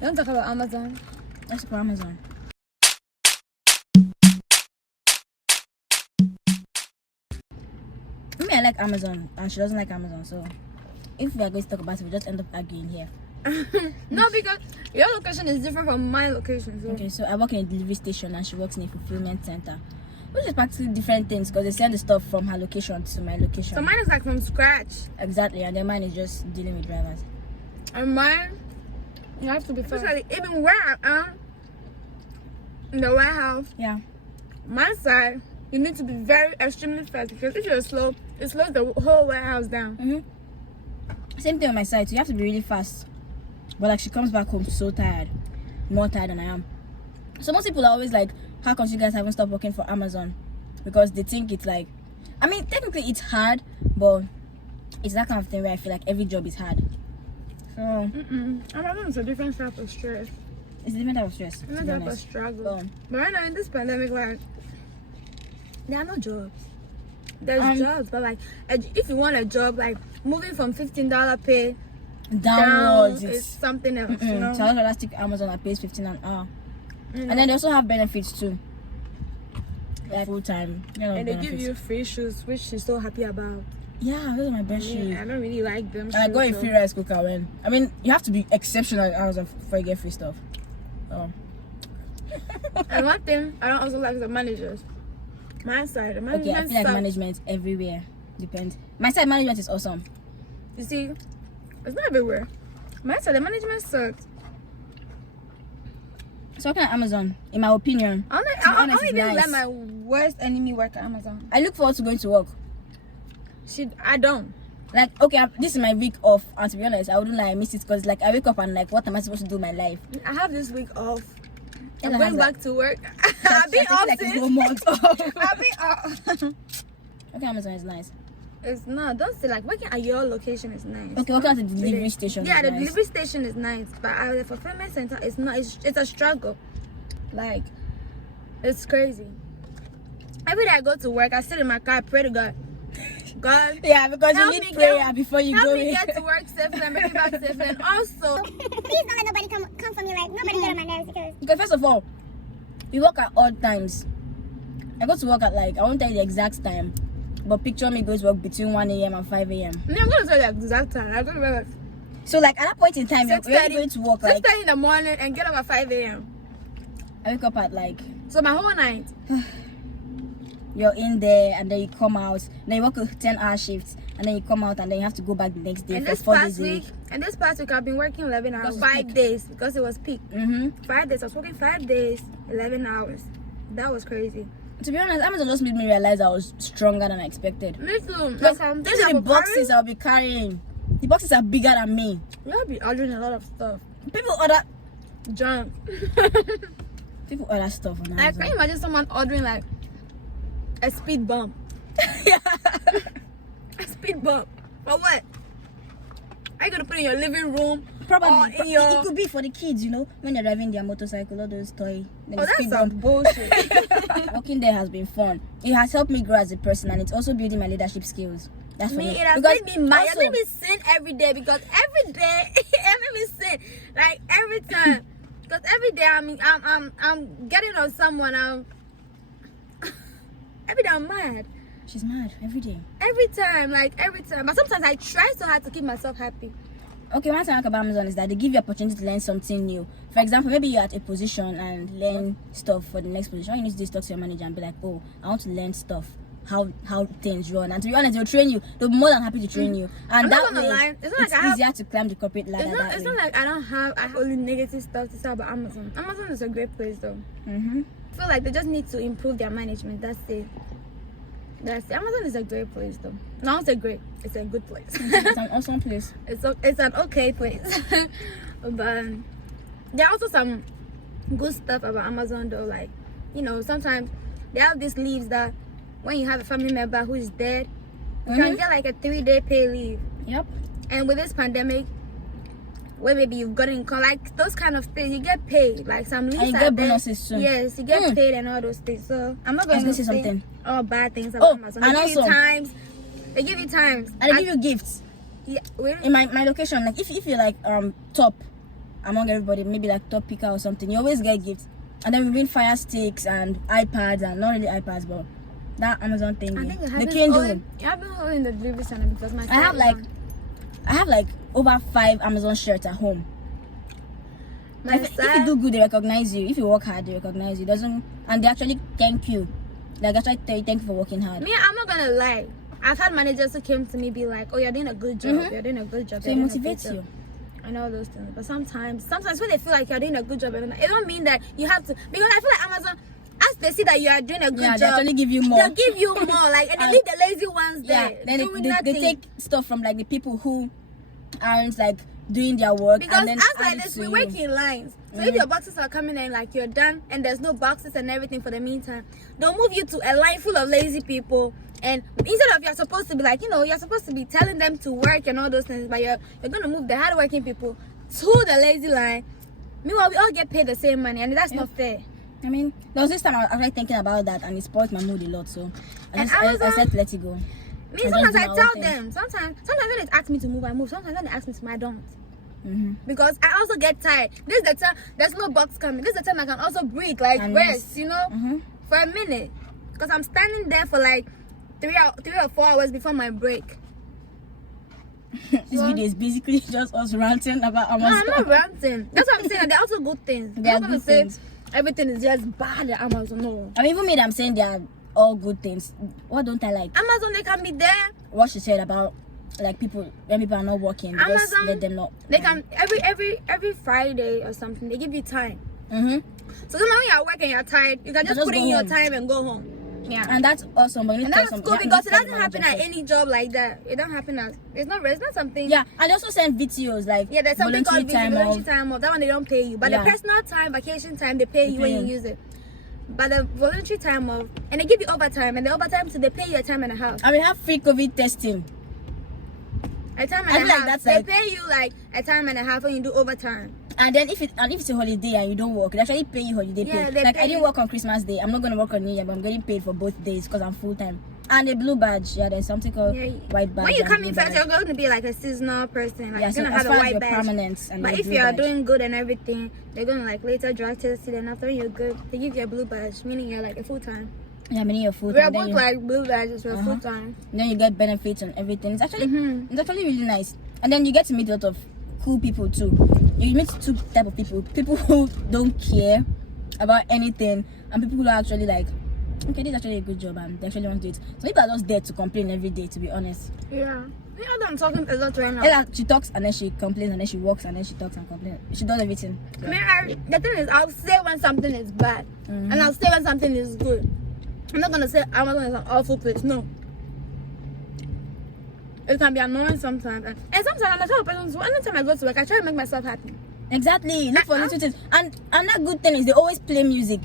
Don't talk about Amazon. Let's go Amazon. I like Amazon and she doesn't like Amazon, so if we are going to talk about it, we just end up arguing here. No, because your location is different from my location. So. Okay, so I work in a delivery station and she works in a fulfillment center, which is practically different things because they send the stuff from her location to my location. So mine is like from scratch. Exactly, and then mine is just dealing with drivers. And mine, you have to be fast. Even where I am, in the warehouse, Yeah. my side, you need to be very extremely fast because if you're slow, it slows the whole warehouse down. Same thing on my side, so you have to be really fast. But like she comes back home so tired, more tired than I am. So most people are always like, how come you guys haven't stopped working for Amazon? Because they think it's like, I mean technically it's hard, but it's that kind of thing where I feel like every job is hard. So Amazon is a different type of stress. it's a different type of stress. Different type of struggle. But right now in this pandemic, like there are no jobs. There's jobs, but like if you want a job, like moving from $15 pay downwards is something else. You know? So I would rather stick Amazon that pays $15 an hour. And then they also have benefits too. Like full time. And they give you free shoes, which she's so happy about. Yeah, those are my best shoes. I don't really like them. I got a free rice cooker when. I mean, you have to be exceptional at Amazon before you get free stuff. And one thing I don't also like is the managers. My side, the management. Okay, I feel like management everywhere. Depends. My side management is awesome. You see, it's not everywhere. My side, the management sucks. So working at Amazon, in my opinion, I don't even let my worst enemy work at Amazon. I look forward to going to work. I don't. Like, okay, this is my week off, and to be honest, I wouldn't like miss it because like I wake up and like, what am I supposed to do with my life? I have this week off. I'm Ella going back to work. I've been off like since. a whole month off. I've been off. Okay, Amazon is nice. It's not. Don't say like working at your location is nice. Okay, working at the delivery station. Yeah, is the nice. delivery station is nice, but at the fulfillment center, it's not. It's a struggle. Like, it's crazy. Every day I go to work, I sit in my car, I pray to God. God, yeah, because you need prayer before you go in. Help me get to work safely and make it back safely. And also, please don't let nobody come for me. Like nobody get on my nerves because first of all, we work at odd times. I go to work at like, I won't tell you the exact time, but picture me going to work between 1 a.m. and 5 a.m. I'm gonna tell you the exact time. I'm gonna remember. So like at that point in time, you're going to work like 6:30 in the morning and get up at 5 a.m. I wake up at like, so my whole night. You're in there and then you come out, then you work a 10-hour shifts and then you come out and then you have to go back the next day for 4 days a week. And this past week I've been working 11 hours, 5 days because it was peak. 5 days. I was working 5 days, 11 hours. That was crazy. To be honest, Amazon just made me realize I was stronger than I expected. Me too. Because these are the boxes I'll be carrying. The boxes are bigger than me. You'll be ordering a lot of stuff. People order junk. People order stuff on Amazon. Like, can you imagine someone ordering like a speed bump? Yeah. A speed bump. For what? Are you gonna put it in your living room? Probably. In your... It could be for the kids, you know, when they're driving their motorcycle, all those toy. That's some bullshit. Working there has been fun. It has helped me grow as a person, and it's also building my leadership skills. That's for me. It has made me mad. It made me sin every day because every day it made me sin. Like every time. Because every day I'm getting on someone. Every day I'm mad. She's mad every day. Every time. But sometimes I try so hard to keep myself happy. Okay, one thing I like about Amazon is that they give you opportunity to learn something new. For example, maybe you're at a position and learn stuff for the next position. All you need to do is talk to your manager and be like, oh, I want to learn stuff. How things run, and to be honest, they'll train you. They'll be more than happy to train you, and that way it's easier to climb the corporate ladder. It's not like I have only negative stuff to say about Amazon. Amazon is a great place though. I feel like they just need to improve their management. That's it. Amazon is a great place though. No, it's a good place. It's an awesome place. It's an okay place. But there are also some good stuff about Amazon though. Like, you know, sometimes they have these leaves that when you have a family member who is dead, you can get like a 3-day pay leave. Yep. And with this pandemic, where maybe you've gotten like those kind of things, you get paid. Like some leaves. And you get bonuses soon. Yes, you get paid and all those things. So I'm not going to say something. All bad things about Amazon. They give you times. And they give you gifts. Yeah. In my location, like if you're like top among everybody, maybe like top picker or something, you always get gifts. And then we win Fire Sticks and iPads, and not really iPads, but that Amazon thing. I think The Kindle. I've been holding the delivery center because my I have like over 5 Amazon shirts at home. If you do good, they recognize you. If you work hard, they recognize you. And they actually thank you. Like actually thank you for working hard. Me, I'm not gonna lie. I've had managers who came to me be like, "Oh, you're doing a good job. You're doing a good job." So it motivates you. I know those things, but sometimes when they feel like you're doing a good job, it don't mean that you have to. Because I feel like Amazon, as they see that you are doing a good job, they actually give you more. They'll give you more, like, and they leave the lazy ones there. Yeah, then they take stuff from like the people who aren't like doing their work. Because and then as like this, we work in lines. So if your boxes are coming in like you're done and there's no boxes and everything for the meantime, they'll move you to a line full of lazy people. And instead of you're supposed to be like, you're supposed to be telling them to work and all those things, but you're gonna move the hardworking people to the lazy line. Meanwhile, we all get paid the same money, and that's not fair. I mean, there was this time I was actually thinking about that, and it spoiled my mood a lot. So I said to let it go. Me, sometimes I tell them. Sometimes when they ask me to move, I move. Sometimes when they ask me to move, I don't. Because I also get tired. This is the time there's no box coming. This is the time I can also breathe, like and rest, for a minute. Because I'm standing there for like 3 or 4 hours before my break. This video is basically just us ranting about Amazon. No, I'm not ranting. That's what I'm saying. They're also good things. They are I'm not gonna good say things. everything is just bad at Amazon. No. I mean, even me, I'm saying they are all good things. What don't I like? Amazon, they can be there. What she said about like people when people are not working, Amazon, just let them know. They can every Friday or something. They give you time. So sometimes when you're working, you're tired. You can just put in your time and go home. Yeah, and that's awesome. But and that's cool because it doesn't happen at any job like that. It don't happen at it's not something. Yeah, and they also send videos like there's something called voluntary time off. That one they don't pay you, but the personal time, vacation time, they pay you when you use it. But the voluntary time off, and they give you overtime, and the overtime, so they pay you a time and a half. And we have free COVID testing. A time and a half. They pay you like a time and a half when you do overtime. And then if it's a holiday and you don't work, they actually pay you holiday pay. Like I didn't work on Christmas Day. I'm not gonna work on New Year, but I'm getting paid for both days because I'm full time. And the blue badge, there's something called white badge. When you come in first, you're going to be like a seasonal person. Like so you're gonna have a white badge. Permanent and but if you're doing good and everything, they're gonna like later drug test it, and after you're good, they give you a blue badge, meaning you're like a full time. Yeah, meaning you're full time. We're both like blue badges, we're full time. Then you get benefits and everything. It's actually really nice. And then you get to meet a lot of cool people too. You meet 2 type of people: people who don't care about anything, and people who are actually like, okay, this is actually a good job, and they actually want to do it. So people are just there to complain every day, to be honest. Yeah, I'm talking a lot right now. Yeah, she talks and then she complains, and then she walks and then she talks and complains. She does everything. Yeah. The thing is, I'll say when something is bad, and I'll say when something is good. I'm not gonna say Amazon is an awful place. No. It can be annoying sometimes, and sometimes I'm the type of person. So anytime I go to work, I try to make myself happy. Exactly. Look for little things. And another good thing is they always play music,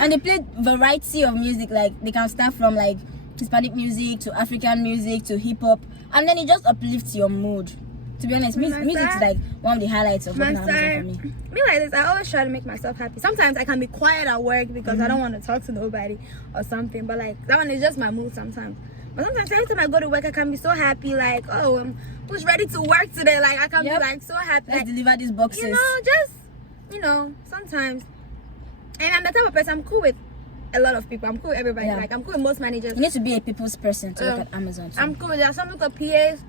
and they play variety of music. Like they can start from like Hispanic music to African music to hip hop, and then it just uplifts your mood. To be honest, music is like one of the highlights of working at Amazon for me. Me like this, I always try to make myself happy. Sometimes I can be quiet at work because I don't want to talk to nobody or something. But like that one is just my mood sometimes. But sometimes every time I go to work, I can be so happy. Like, oh, who's ready to work today? Like I can be like so happy. Let's deliver these boxes. Sometimes. And I'm the type of person, I'm cool with a lot of people. I'm cool with everybody. Yeah. Like I'm cool with most managers. You need to be a people's person to work at Amazon too. I'm cool with that. Something called PAs,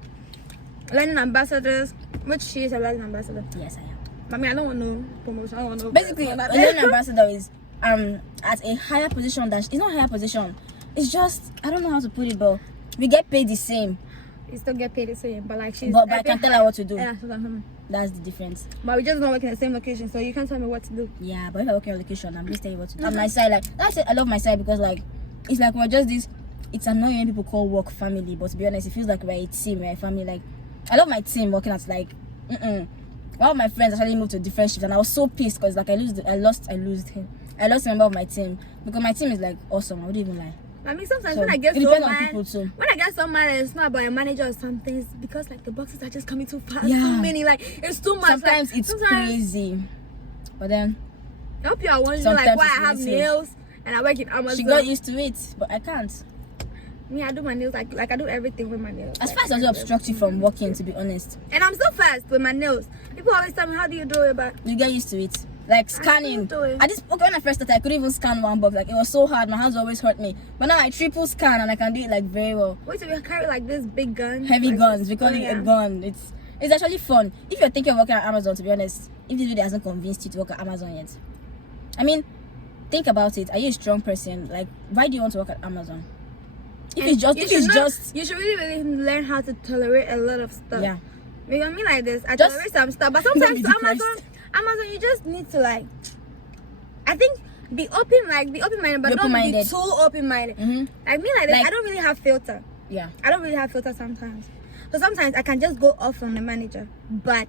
learning ambassadors, which she is a learning ambassador. Yes, I am. I mean, I don't want no promotion. I don't want no. Basically, a learning ambassador is at a higher position than it's not a higher position. It's just I don't know how to put it, but we get paid the same. You still get paid the same, but like she's. But I can tell her what to do. Yeah, that's the difference. But we just don't work in the same location, so you can't tell me what to do. Yeah, but if I work in a location, I'm just telling you what to do. On my side, like I said, I love my side because like it's like we're just this. It's annoying when people call work family, but to be honest, it feels like we're a team, we're a family. Like I love my team working at like. One of my friends actually moved to different shifts, and I was so pissed because like I lost a member of my team because my team is like awesome. I wouldn't even lie. I mean, sometimes So, when I get it so depends on mad, people too. when I get so mad, it's not about a manager or something. It's because like the boxes are just coming too fast. Yeah. Too many. Like it's too much. Sometimes like, it's crazy, but then I hope you are wondering like why I have nails and I work in Amazon. she got used to it, but I can't. Me, I do my nails like I do everything with my nails. As like, far as it doesn't obstruct you from working, to be honest. And I'm so fast with my nails. People always tell me, how do you do it? But You get used to it. Like scanning. do it. When I first started, I couldn't even scan one box. Like it was so hard. My hands always hurt me. But now I triple scan and I can do it like very well. wait till you carry like this big gun. Heavy like guns. this. We call it Yeah. a gun. It's actually fun. If you're thinking of working at Amazon, to be honest, if this video hasn't convinced you to work at Amazon yet, I mean, think about it. Are you a strong person? Like, why do you want to work at Amazon? If And it's just, you if should it's not- just, you should really learn how to tolerate a lot of stuff. yeah. Because I mean like this, I Just- tolerate some stuff, but Don't sometimes be to Amazon, you just need to like, I think be open-minded, but don't be open-minded. too open-minded. Mm-hmm. Like me like this, Like- I don't really have filter. Yeah. I don't really have filter sometimes. So sometimes I can just go off on the manager, but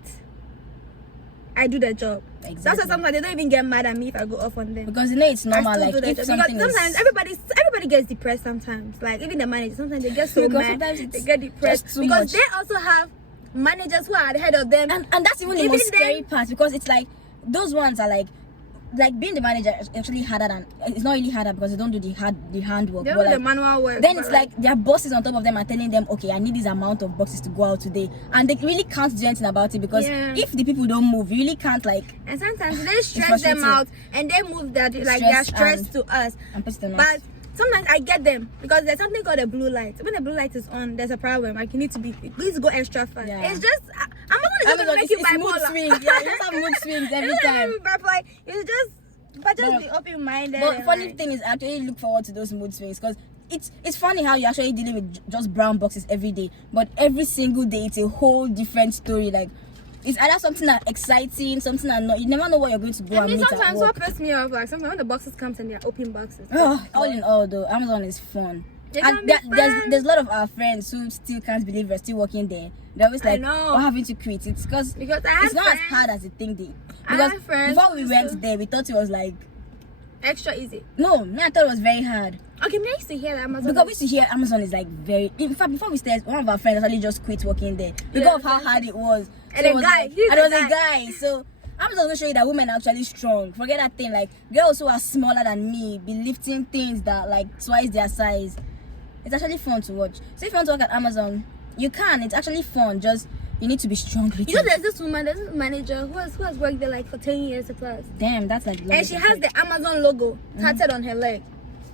I do the job. That's Exactly. why sometimes they don't even get mad at me if I go off on them. Because you know it's normal. I still Like do the if job. something Because sometimes is everybody gets depressed sometimes. Like even the manager, sometimes they get so Because mad, sometimes it's they get depressed just too because much. they also have managers who are ahead of them. and that's even the Even most scary then- part, because it's like those ones are like being the manager is actually harder than, it's not really harder because they don't do the handwork, They but do the like, manual work. then but it's like their bosses on top of them are telling them, okay, I need this amount of boxes to go out today, and they really can't do anything about it because Yeah. if the people don't move, you really can't like and sometimes they stress them frustrating. out and they move that like their Stress stress and- to us. and put them But sometimes I get them because there's something called a blue light. When the blue light is on, there's a problem. Like you need to please go extra fast. Yeah. It's just I'm not gonna make you it's mood bipolar. swings. Yeah, you just have mood swings every It's not time. gonna be bipolar. It's just but just But- be open-minded. But and, funny like, thing is, I actually look forward to those mood swings because it's funny how you're actually dealing with just brown boxes every day, but every single day it's a whole different story. Like it's either something that exciting, something that not. You never know what you're going to go I and mean, meet at sometimes what work. pisses me off, like sometimes when the boxes comes and they're open boxes. All in all, though, Amazon is fun. They And can be fun. there's a lot of our friends who still can't believe we're still working there. They're always I like, know. "We're having to quit." It's because Because I have it's not as friends- hard as they think they. I Because have friends before we who went still- there, we thought it was like, Extra easy. no, me, I thought it was very hard. Okay, me I used to hear that Amazon. Because we used to hear Amazon is like very. In fact, before we started, one of our friends actually just quit working there because Yeah, of how hard it was. And it a was guy, like, he's and it was a a guy. So Amazon will show you that women are actually strong. Forget that thing. Like girls who are smaller than me be lifting things that like twice their size. It's actually fun to watch. So if you want to work at Amazon, you can. It's actually fun. Just you need to be strong. You know, there's this manager who has worked there like for 10 years plus, Damn, that's like. and she has the Amazon logo tattooed on her leg.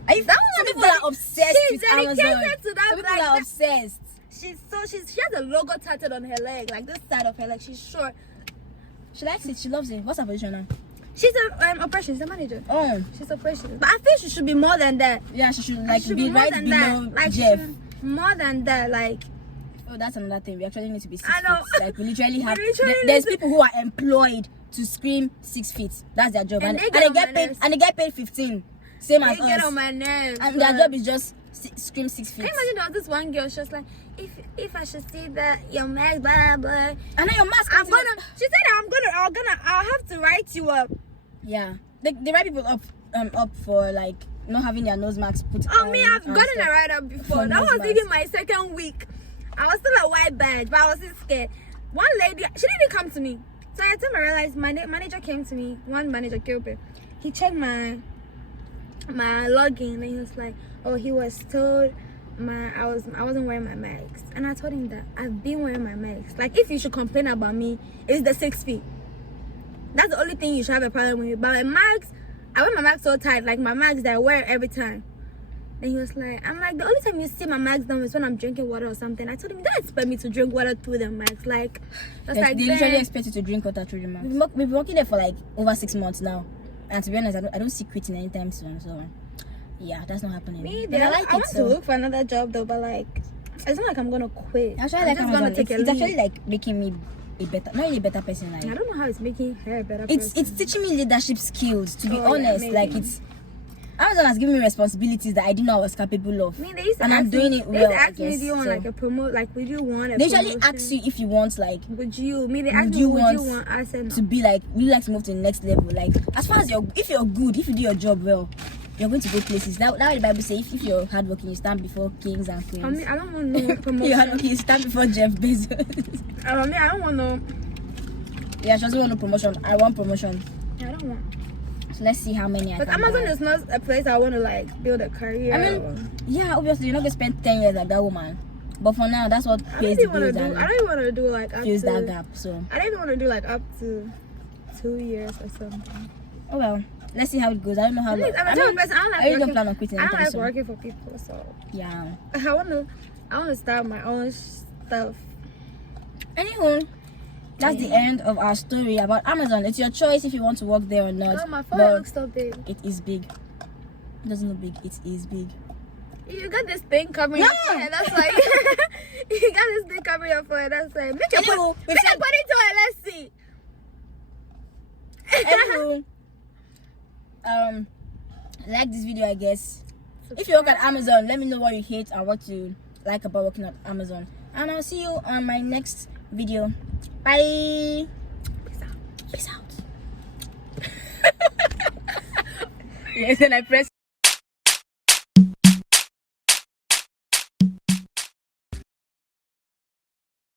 That That some one people are obsessed she's with Amazon. dedicated to that, Some people like, are that- obsessed. She has a logo tattooed on her leg, like this side of her leg. She's short. She likes it. She loves it. What's her position now? She's a operations, the manager. Oh. She's operations, but I feel she should be more than that. Yeah, she should like She should be more right than below that. Like she Jeff. should be more than that. Like Oh, that's another thing. We actually need to be 6 I know. feet. Like we literally have. literally There's need to- people who are employed to scream 6 feet. That's their job, And and they they get on get my paid. nerves. And they get paid 15, same they as get us. on my nerves. And their but- job is just scream 6 feet. Can you imagine there was this one girl? She was like, if I should see that your mask, blah blah. And then your mask. I'm gonna. She said I'll have to write you up. Yeah, they write people up for like not having their nose masks put on. Oh me, I've and gotten stuff. a write up before. For That nose was mask. even my second week. I was still a white badge, but I was still scared. One lady, she didn't even come to me. So I time I realized my manager came to me. One manager, Gilbert. He checked my login and he was like, oh, he was told I wasn't wearing my mask. And I told him that I've been wearing my mask. Like if you should complain about me, it's the 6 feet. That's the only thing you should have a problem with. But my mask, I wear my mask so tight, like my mask that I wear every time. Then he was like, I'm like, the only time you see my mask down is when I'm drinking water or something. I told him, don't expect me to drink water through the mask. Like, that's Yes, like, they literally damn. expect you to drink water through the mask. We've been working there for like over 6 months now, and to be honest, I don't see quitting anytime soon. So, yeah, that's not happening. Me, But I like want it, to so. look for another job though, but like, it's not like I'm gonna quit. Actually, I'm like just Amazon. gonna take a It's leave. actually like making me a better, not really a better person. Like I don't know how it's making her a better it's person. teaching me leadership skills. To be Oh, yeah, honest, maybe. like it's Amazon has given me responsibilities that I didn't know I was capable of. I mean, they used to and I'm ask doing me, it they used well, to I ask me, guess, do you want so. like a promote? Like, would you want a They usually promotion? ask you if you want like Would you? Me, they Would ask me, you would you want want? I said to no. be like really like to move to the next level. Like as far as if you're good, if you do your job well, you're going to go places. That the Bible says if you're hardworking, you stand before kings and queens. I mean, I don't want no You're promotion. hardworking, you stand before Jeff Bezos. I mean, I don't want no. Yeah, she doesn't want no promotion. I want promotion. I don't want. So let's see how many I But can Amazon buy. is not a place I want to like build a career. I mean, yeah, obviously you're not gonna spend 10 years like that woman. But for now, that's what I pays don't the even want to bills do. I and don't even want to do like up fills that to. gap. So I don't even want to do like up to 2 years or something. oh well, let's see how it goes. I don't know how long. I'm a type of person. I don't like I really don't working. plan on quitting I don't anytime like soon. working for people, so Yeah. I want to start my own stuff. Anywho, that's the end of our story about Amazon. It's your choice if you want to work there or not. Oh, my phone but looks so big. it is big. It doesn't look big. It is big. You got this thing covering your No! forehead. That's like you got this thing covering your forehead. That's like make your Anywho, put into it. Let's see. Anywho, like this video, I guess. If you work at Amazon, let me know what you hate and what you like about working at Amazon. And I'll see you on my next video. Bye. Peace out. Yes, and I press